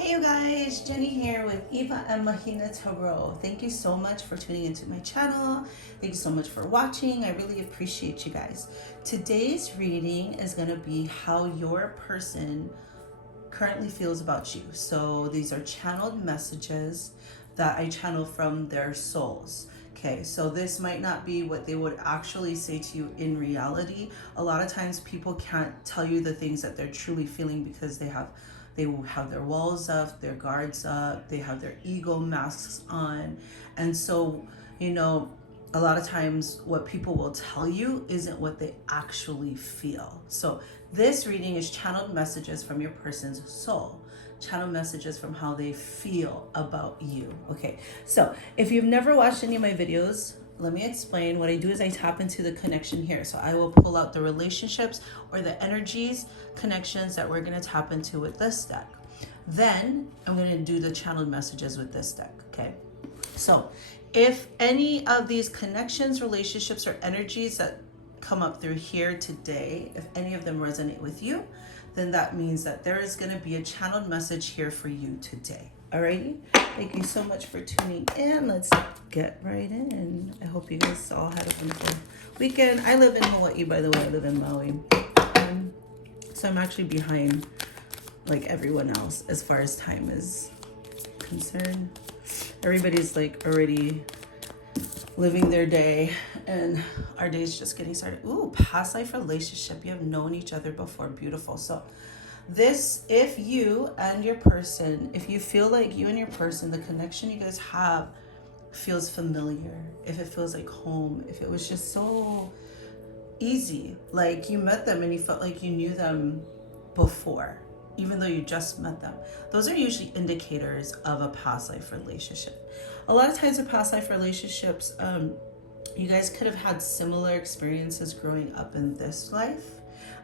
Hey you guys, Jenny here with Eva and Mahina Tarot. Thank you so much for tuning into my channel. Thank you so much for watching. I really appreciate you guys. Today's reading is going to be how your person currently feels about you. So these are channeled messages that I channel from their souls. Okay, so this might not be what they would actually say to you in reality. A lot of times people can't tell you the things that they're truly feeling because they will have their walls up, their guards up, they have their ego masks on. And so, you know, a lot of times what people will tell you isn't what they actually feel. So this reading is channeled messages from your person's soul, channel messages from how they feel about you. Okay, so if you've never watched any of my videos, let me explain. What I do is I tap into the connection here. So I will pull out the relationships or the energies, connections that we're going to tap into with this deck. Then I'm going to do the channeled messages with this deck. Okay. So if any of these connections, relationships, or energies that come up through here today, if any of them resonate with you, then that means that there is going to be a channeled message here for you today. Alrighty, thank you so much for tuning in. Let's get right in. I hope you guys all had a wonderful weekend. I live in Hawaii, by the way. I live in Maui. So I'm actually behind like everyone else as far as time is concerned. Everybody's like already living their day and our day is just getting started. Ooh, past life relationship. You have known each other before. Beautiful. So this, if you and your person, if you feel like you and your person, the connection you guys have feels familiar, if it feels like home, if it was just so easy, like you met them and you felt like you knew them before, even though you just met them, those are usually indicators of a past life relationship. A lot of times with past life relationships, you guys could have had similar experiences growing up in this life.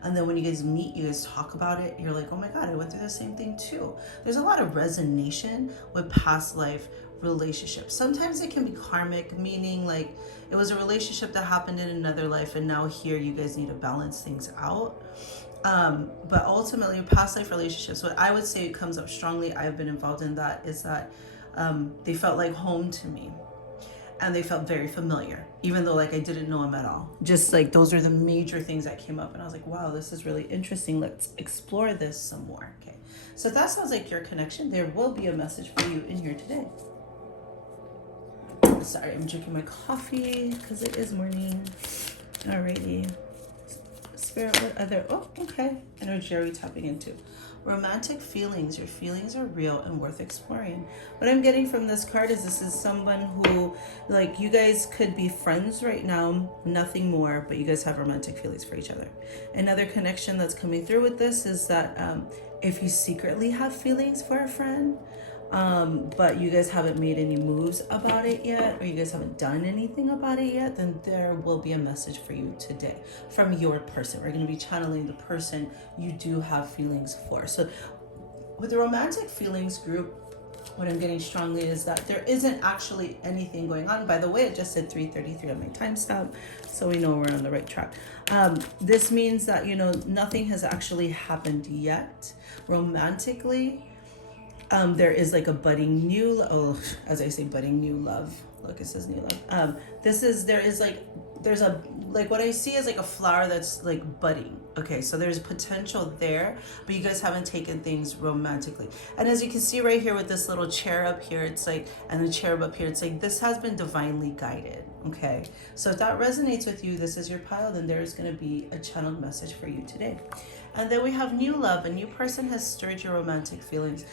And then when you guys meet, you guys talk about it, you're like, oh my God, I went through the same thing too. There's a lot of resonation with past life relationships. Sometimes it can be karmic, meaning like it was a relationship that happened in another life and now here you guys need to balance things out. But ultimately past life relationships, what I would say comes up strongly, I've been involved in that, is that they felt like home to me. And they felt very familiar, even though like I didn't know them at all. Just like those are the major things that came up and I was like, wow, this is really interesting. Let's explore this some more. Okay, so if that sounds like your connection, there will be a message for you in here today. Sorry, I'm drinking my coffee because it is morning. Alrighty. Spirit, what other, oh, okay. Energy are we tapping into? Romantic feelings. Your feelings are real and worth exploring. What I'm getting from this card is this is someone who, like, you guys could be friends right now, nothing more, but you guys have romantic feelings for each other. Another connection that's coming through with this is that if you secretly have feelings for a friend, but you guys haven't made any moves about it yet, or you guys haven't done anything about it yet, then there will be a message for you today from your person. We're going to be channeling the person you do have feelings for. So with the romantic feelings group, what I'm getting strongly is that there isn't actually anything going on. By the way, it just said 3:33 on my timestamp, so we know we're on the right track. This means that, you know, nothing has actually happened yet romantically. There is like a budding new, as I say, budding new love. Look, it says new love. There's a, like what I see is like a flower that's like budding. Okay, so there's potential there, but you guys haven't taken things romantically. And as you can see right here with this little chair up here, it's like, and the cherub up here, it's like this has been divinely guided. Okay, so if that resonates with you, this is your pile, then there's going to be a channeled message for you today. And then we have new love. A new person has stirred your romantic feelings.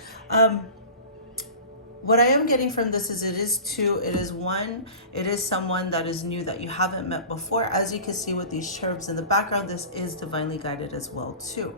What I am getting from this is it is two, it is one, it is someone that is new that you haven't met before. As you can see with these cherubs in the background, this is divinely guided as well too.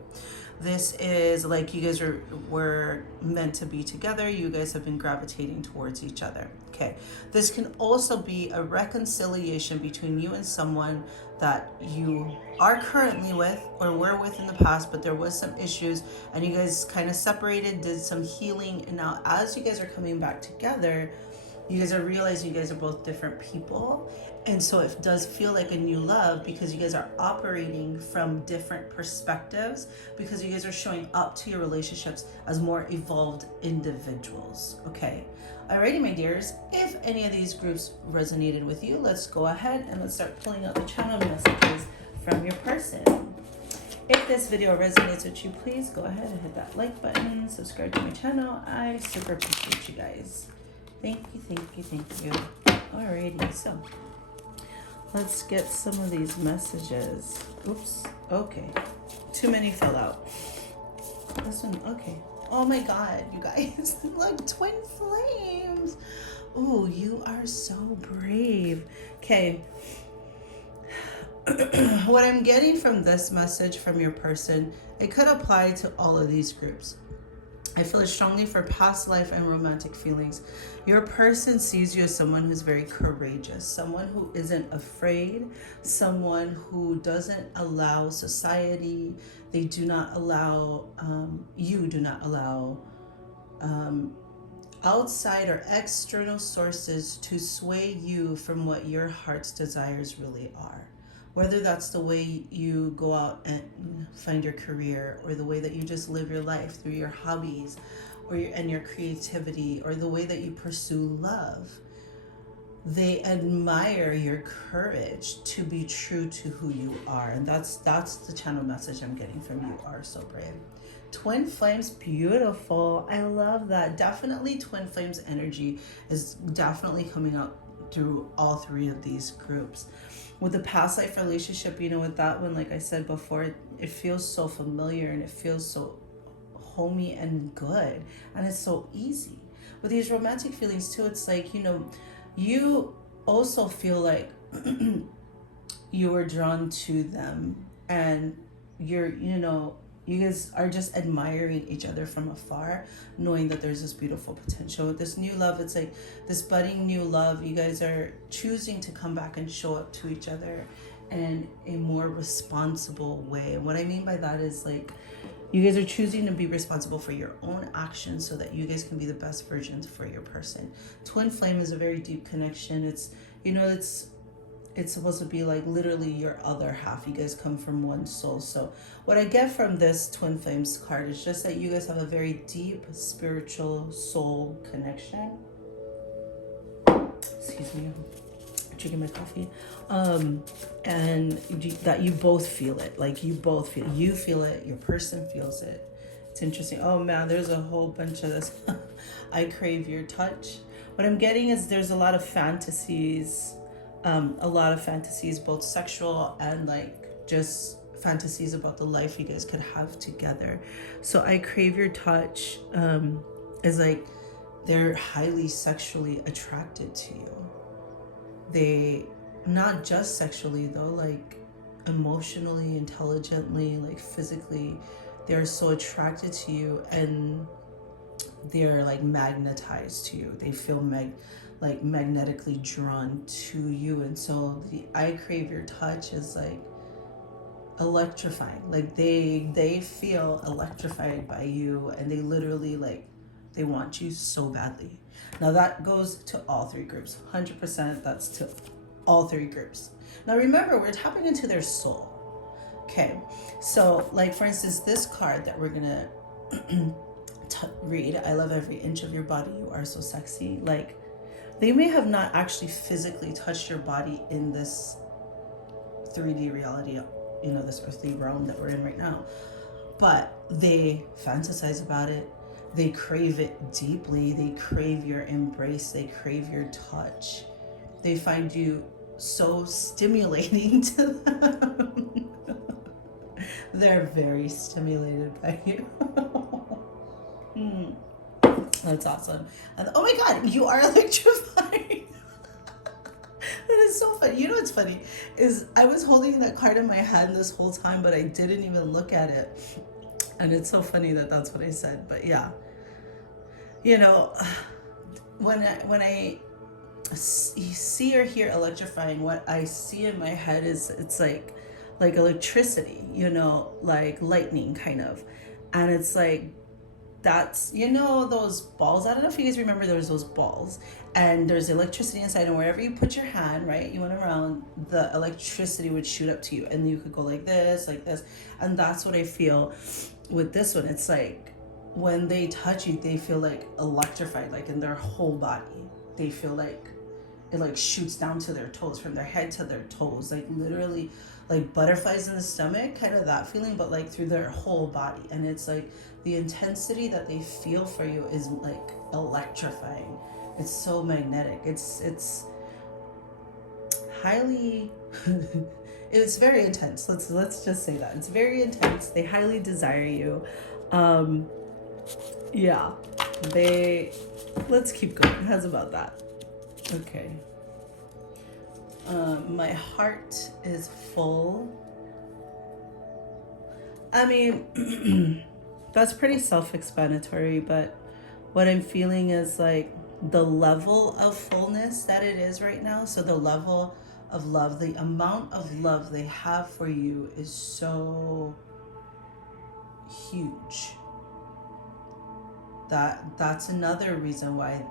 This is like you guys were meant to be together. You guys have been gravitating towards each other. Okay. This can also be a reconciliation between you and someone that you are currently with or were with in the past, but there was some issues and you guys kind of separated, did some healing. And now as you guys are coming back together, you guys are realizing you guys are both different people And so it does feel like a new love because you guys are operating from different perspectives, because you guys are showing up to your relationships as more evolved individuals. Okay. Alrighty, my dears. If any of these groups resonated with you, let's go ahead and let's start pulling out the channel messages from your person. If this video resonates with you, please go ahead and hit that like button, subscribe to my channel. I super appreciate you guys. Thank you, thank you, thank you. Alrighty, so let's get some of these messages. Oops. Okay. Too many fell out. This one. Okay. Oh my God, you guys. Look, twin flames. Oh, you are so brave. Okay. What I'm getting from this message from your person, it could apply to all of these groups. I feel it strongly for past life and romantic feelings. Your person sees you as someone who's very courageous, someone who isn't afraid, someone who doesn't allow society, they do not allow, you do not allow outside or external sources to sway you from what your heart's desires really are. Whether that's the way you go out and find your career, or the way that you just live your life through your hobbies or your creativity, or the way that you pursue love. They admire your courage to be true to who you are. And that's the channel message I'm getting from you. Are so brave. Twin flames, beautiful. I love that. Definitely twin flames energy is definitely coming out through all three of these groups. With the past life relationship, you know, with that one, like I said before, it feels so familiar and it feels so homey and good, and it's so easy. With these romantic feelings too, it's like, you know, you also feel like you were drawn to them, and you're, you know, you guys are just admiring each other from afar, knowing that there's this beautiful potential. With this new love, it's like this budding new love. You guys are choosing to come back and show up to each other in a more responsible way. And what I mean by that is, like, you guys are choosing to be responsible for your own actions so that you guys can be the best versions for your person. Twin flame is a very deep connection. It's, you know, it's supposed to be like literally your other half. You guys come from one soul. So what I get from this twin flames card is just that you guys have a very deep spiritual soul connection. Excuse me, I'm drinking my coffee. And that you both feel it. Like you both feel it. You feel it, your person feels it. It's interesting. Oh man, there's a whole bunch of this. I crave your touch. What I'm getting is there's a lot of fantasies. Both sexual and like just fantasies about the life you guys could have together. So I crave your touch is like they're highly sexually attracted to you. They, not just sexually though, like emotionally, intelligently, like physically, they're so attracted to you, and they're like magnetized to you. They feel like magnetically drawn to you. And so the I crave your touch is like electrifying. Like they feel electrified by you, and they literally like they want you so badly. Now that goes to all three groups. 100%, that's to all three groups. Now remember, we're tapping into their soul. Okay, so like for instance, this card that we're gonna read, I love every inch of your body, you are so sexy. Like, they may have not actually physically touched your body in this 3D reality, you know, this earthly realm that we're in right now, but they fantasize about it. They crave it deeply. They crave your embrace. They crave your touch. They find you so stimulating to them. They're very stimulated by you. That's awesome. And, oh my God, you are electrified. That is so funny. You know what's funny is I was holding that card in my hand this whole time, but I didn't even look at it. And it's so funny that that's what I said. But yeah, you know, when I see or hear electrifying, what I see in my head is it's like electricity, you know, like lightning kind of. And it's like that's, you know, those balls. I don't know if you guys remember, there's those balls and there's electricity inside, and wherever you put your hand, right, you went around, the electricity would shoot up to you, and you could go like this, and that's what I feel with this one. It's like when they touch you, they feel like electrified, like in their whole body. They feel like it like shoots down to their toes, from their head to their toes, like literally like butterflies in the stomach, kind of that feeling, but like through their whole body. And it's like the intensity that they feel for you is like electrifying. It's so magnetic. It's highly it's very intense. Let's just say that it's very intense. They highly desire you. Yeah, let's keep going. How's about that? Okay. My heart is full. I mean, that's pretty self-explanatory, but what I'm feeling is like the level of fullness that it is right now. So the level of love, the amount of love they have for you is so huge. That's another reason why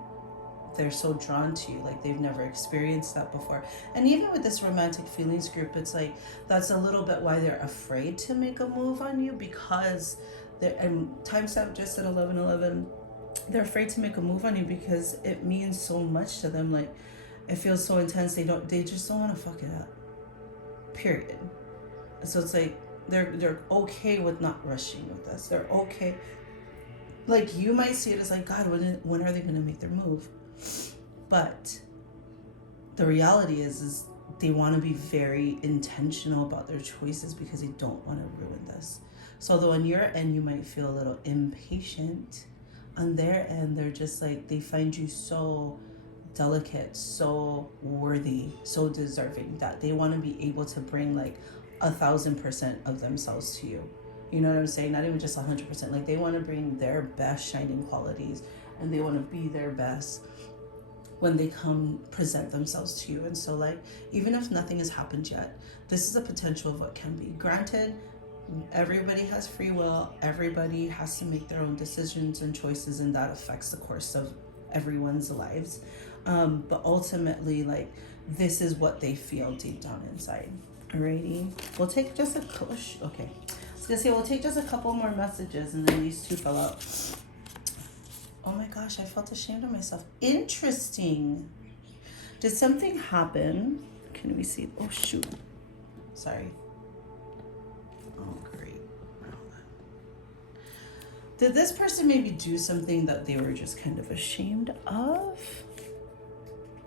they're so drawn to you, like they've never experienced that before. And even with this romantic feelings group, it's like that's a little bit why they're afraid to make a move on you, because they're, and timestamp just at 11:11, they're afraid to make a move on you because it means so much to them. Like it feels so intense, they just don't want to fuck it up, period. And so it's like they're okay with not rushing with this. They're okay. Like you might see it as like, God, when are they going to make their move? But the reality is they want to be very intentional about their choices because they don't want to ruin this. So though on your end you might feel a little impatient, on their end they're just like, they find you so delicate, so worthy, so deserving, that they want to be able to bring like 1,000% of themselves to you. You know what I'm saying? Not even just 100%. Like they want to bring their best shining qualities, and they want to be their best when they come present themselves to you. And so like, even if nothing has happened yet, this is a potential of what can be. Granted, everybody has free will. Everybody has to make their own decisions and choices, and that affects the course of everyone's lives. But ultimately, like, this is what they feel deep down inside. Alrighty, we'll take just a okay. I was gonna say we'll take just a couple more messages, and then these two fell out. Oh my gosh, I felt ashamed of myself. Interesting. Did something happen? Can we see? Oh shoot. Sorry. Oh great. Did this person maybe do something that they were just kind of ashamed of?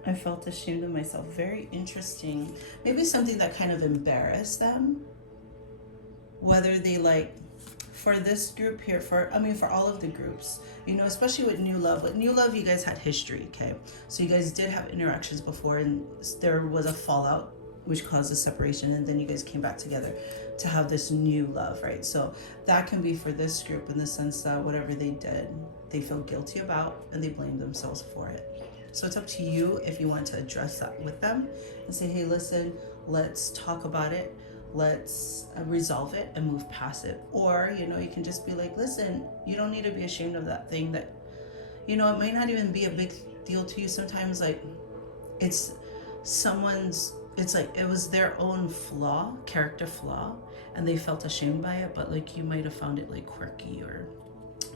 I felt ashamed of myself. Very interesting. Maybe something that kind of embarrassed them. Whether they like, for this group here, for all of the groups, you know, especially with New Love. With New Love, you guys had history, okay? So you guys did have interactions before, and there was a fallout which caused a separation, and then you guys came back together to have this new love, right? So that can be for this group in the sense that whatever they did, they feel guilty about, and they blame themselves for it. So it's up to you if you want to address that with them and say, hey, listen, let's talk about it. Let's resolve it and move past it. Or, you know, you can just be like, listen, you don't need to be ashamed of that thing that, you know, it might not even be a big deal to you. Sometimes like it's like it was their own flaw, character flaw, and they felt ashamed by it, but like you might have found it like quirky or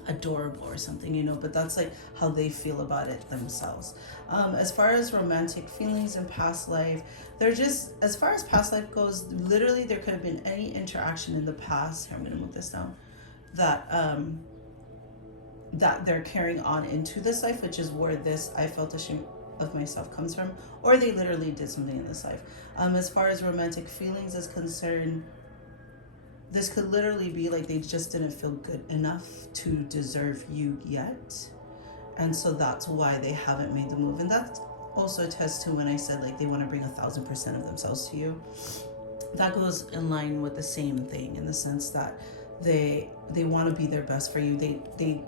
adorable or something, you know, but that's like how they feel about it themselves. As far as romantic feelings in past life, they're just, as far as past life goes, literally there could have been any interaction in the past, here, I'm gonna move this down, that that they're carrying on into this life, which is where this I felt ashamed of myself comes from, or they literally did something in this life. As far as romantic feelings is concerned, this could literally be like they just didn't feel good enough to deserve you yet. And so that's why they haven't made the move. And that also attests to when I said like they want to bring 1,000% of themselves to you. That goes in line with the same thing, in the sense that they want to be their best for you. They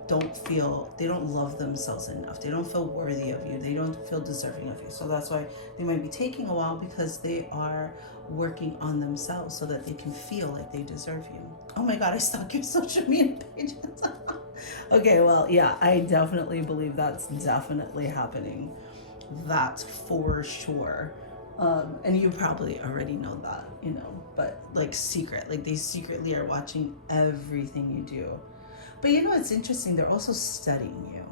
don't love themselves enough. They don't feel worthy of you. They don't feel deserving of you. So that's why they might be taking a while, because they are working on themselves so that they can feel like they deserve you. Oh my God, I stalk your social media pages. Okay, well, yeah, I definitely believe that's definitely happening. That's for sure. And you probably already know that, you know, but like secret, like they secretly are watching everything you do. But you know, it's interesting. They're also studying you.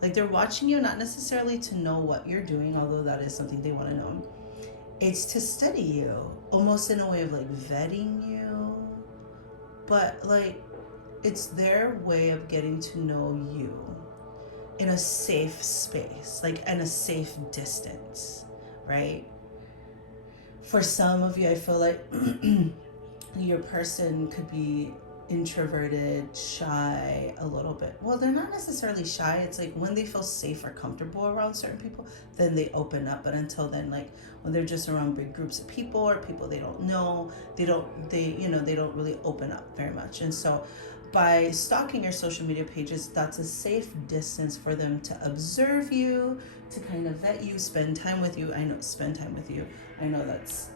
Like they're watching you not necessarily to know what you're doing, although that is something they want to know. It's to study you, almost in a way of like vetting you. But like, it's their way of getting to know you in a safe space, like in a safe distance, right? For some of you, I feel like your person could be introverted, shy a little bit. Well, they're not necessarily shy. It's like when they feel safe or comfortable around certain people, then they open up. But until then, like when they're just around big groups of people or people they don't know, they don't really open up very much. And so by stalking your social media pages, that's a safe distance for them to observe you, to kind of vet you, spend time with you. I know, spend time with you. I know that's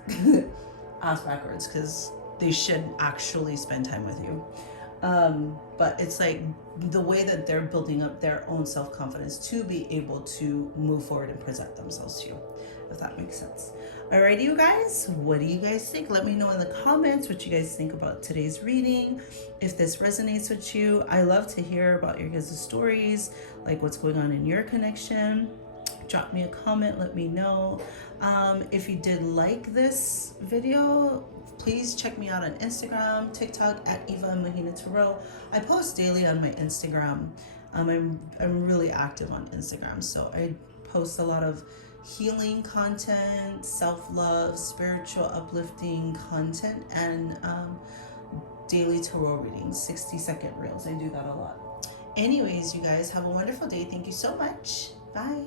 ass backwards because they should actually spend time with you. But it's like the way that they're building up their own self-confidence to be able to move forward and present themselves to you, if that makes sense. Alrighty, you guys, what do you guys think? Let me know in the comments what you guys think about today's reading. If this resonates with you, I love to hear about your guys' stories, like what's going on in your connection. Drop me a comment, let me know. If you did like this video, please check me out on Instagram, TikTok at ᖪOOK. I post daily on my Instagram. I'm really active on Instagram, so I post a lot of healing content, self-love, spiritual uplifting content, and daily tarot readings, 60-second reels. I do that a lot. Anyways, you guys have a wonderful day. Thank you so much. Bye.